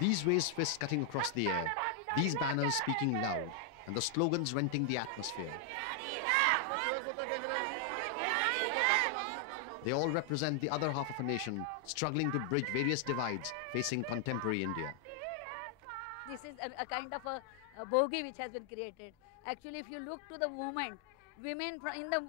These raised fists cutting across the air, these banners speaking loud, and the slogans renting the atmosphere. They all represent the other half of a nation struggling to bridge various divides facing contemporary India. This is a kind of a bogey which has been created. Actually, if you look to the movement, women in the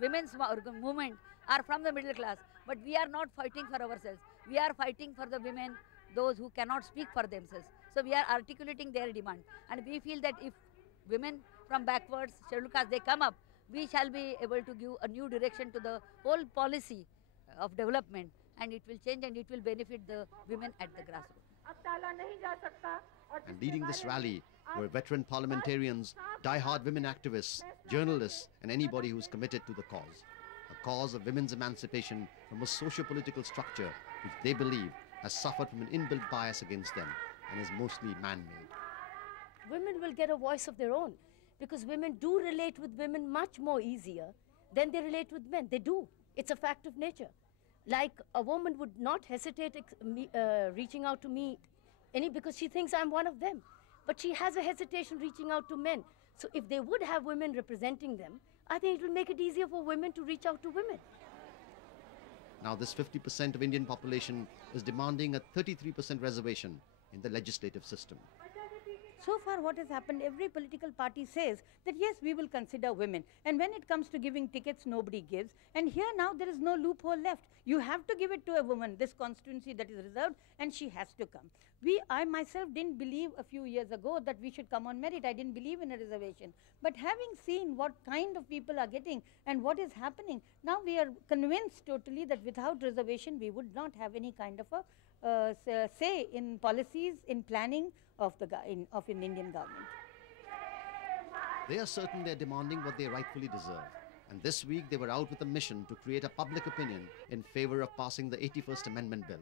women's movement are from the middle class, but we are not fighting for ourselves. We are fighting for the women, those who cannot speak for themselves. So we are articulating their demand, and we feel that if women from backwards, scheduled caste, they come up, we shall be able to give a new direction to the whole policy of development, and it will change and it will benefit the women at the grassroots. And leading this rally were veteran parliamentarians, die-hard women activists, journalists, and anybody who's committed to the cause. A cause of women's emancipation from a socio-political structure which they believe has suffered from an inbuilt bias against them and is mostly man-made. Women will get a voice of their own because women do relate with women much more easier than they relate with men. They do. It's a fact of nature. Like a woman would not hesitate reaching out to me because she thinks I'm one of them. But she has a hesitation reaching out to men. So if they would have women representing them, I think it will make it easier for women to reach out to women. Now this 50% of Indian population is demanding a 33% reservation in the legislative system. So far what has happened, every political party says that yes, we will consider women. And when it comes to giving tickets, nobody gives. And here now there is no loophole left. You have to give it to a woman, this constituency that is reserved, and she has to come. I myself didn't believe a few years ago that we should come on merit. I didn't believe in a reservation. But having seen what kind of people are getting and what is happening, now we are convinced totally that without reservation we would not have any kind of a say in policies, in planning of an Indian government. They are certain they are demanding what they rightfully deserve. And this week they were out with a mission to create a public opinion in favor of passing the 81st Amendment Bill,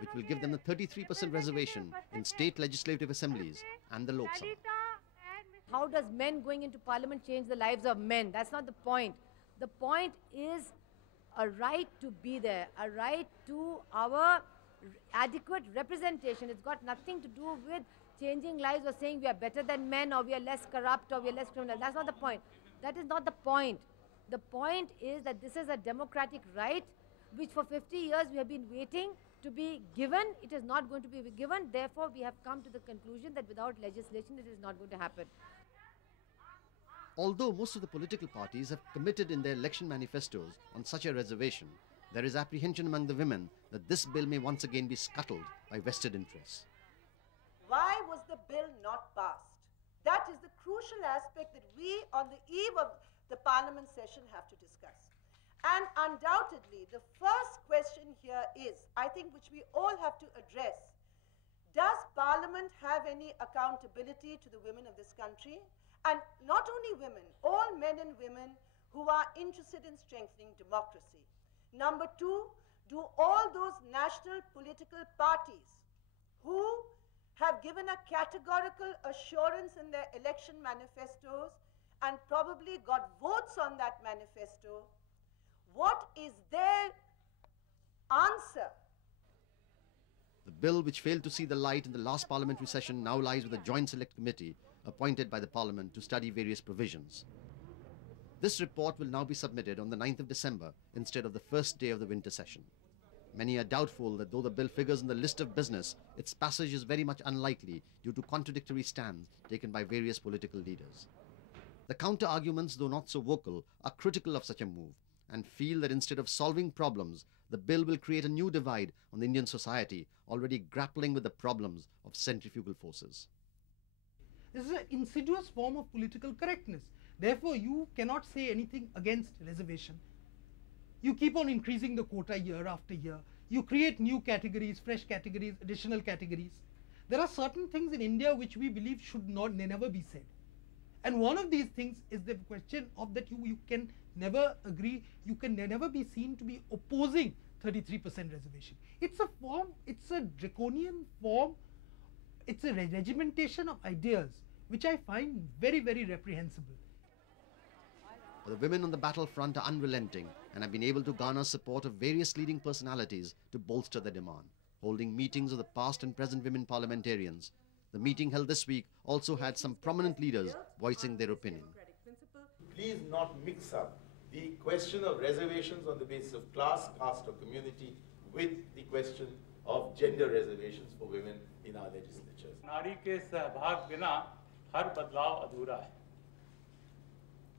which will give them the 33% reservation in state legislative assemblies and the Lok Sabha. How does men going into parliament change the lives of men? That's not the point. The point is a right to be there, a right to our adequate representation. It's got nothing to do with changing lives or saying we are better than men or we are less corrupt or we are less criminal. That's not the point. That is not the point. The point is that this is a democratic right which for 50 years we have been waiting to be given. It is not going to be given. Therefore, we have come to the conclusion that without legislation it is not going to happen. Although most of the political parties have committed in their election manifestos on such a reservation, there is apprehension among the women that this bill may once again be scuttled by vested interests. Why was the bill not passed? That is the crucial aspect that we, on the eve of the Parliament session, have to discuss. And undoubtedly, the first question here is, I think, which we all have to address, does Parliament have any accountability to the women of this country? And not only women, all men and women who are interested in strengthening democracy. Number two, do all those national political parties who have given a categorical assurance in their election manifestos and probably got votes on that manifesto, what is their answer? The bill, which failed to see the light in the last parliamentary session, now lies with a joint select committee appointed by the Parliament to study various provisions. This report will now be submitted on the 9th of December instead of the first day of the winter session. Many are doubtful that though the bill figures in the list of business, its passage is very much unlikely due to contradictory stands taken by various political leaders. The counter-arguments, though not so vocal, are critical of such a move and feel that instead of solving problems, the bill will create a new divide on the Indian society already grappling with the problems of centrifugal forces. This is an insidious form of political correctness. Therefore, you cannot say anything against reservation. You keep on increasing the quota year after year. You create new categories, fresh categories, additional categories. There are certain things in India which we believe should never be said. And one of these things is the question of that you can never agree, you can never be seen to be opposing 33% reservation. It's a form, it's a draconian form, it's a regimentation of ideas which I find very, very reprehensible. But the women on the battlefront are unrelenting and have been able to garner support of various leading personalities to bolster their demand. holding meetings of the past and present women parliamentarians. The meeting held this week also had some prominent leaders voicing their opinion. Please not mix up the question of reservations on the basis of class, caste or community with the question of gender reservations for women in our legislatures. नारी के सहभाग बिना हर बदलाव अधूरा है।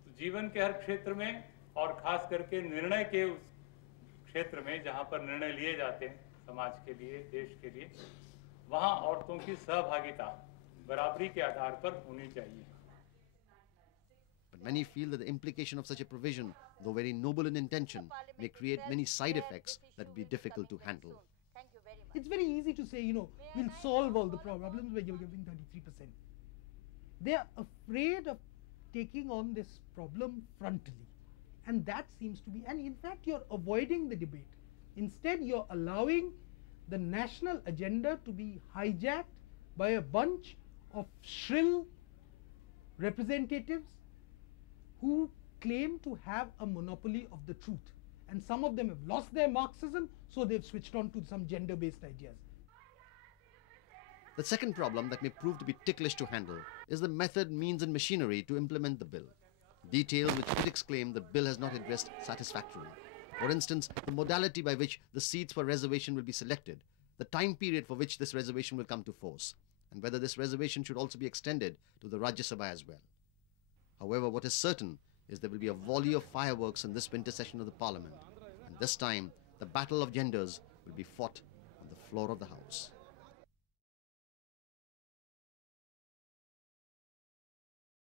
तो जीवन के हर क्षेत्र में और खास करके निर्णय के उस क्षेत्र में जहां पर निर्णय लिए जाते हैं समाज के लिए, देश के लिए, वहां औरतों की सहभागिता बराबरी के आधार पर होनी चाहिए। But many feel that the implication of such a provision, though very noble in intention, may create many side effects that would be difficult to handle. It's very easy to say, you know, we'll solve all the problems by giving 33%. They are afraid of taking on this problem frontally. And that seems to be, and in fact, you're avoiding the debate. Instead, you're allowing the national agenda to be hijacked by a bunch of shrill representatives who claim to have a monopoly of the truth. And some of them have lost their Marxism, so they've switched on to some gender-based ideas. The second problem that may prove to be ticklish to handle is the method, means and machinery to implement the bill. Details which critics claim the bill has not addressed satisfactorily. For instance, the modality by which the seats for reservation will be selected, the time period for which this reservation will come to force, and whether this reservation should also be extended to the Rajya Sabha as well. However, what is certain is there will be a volley of fireworks in this winter session of the Parliament, and this time the battle of genders will be fought on the floor of the House.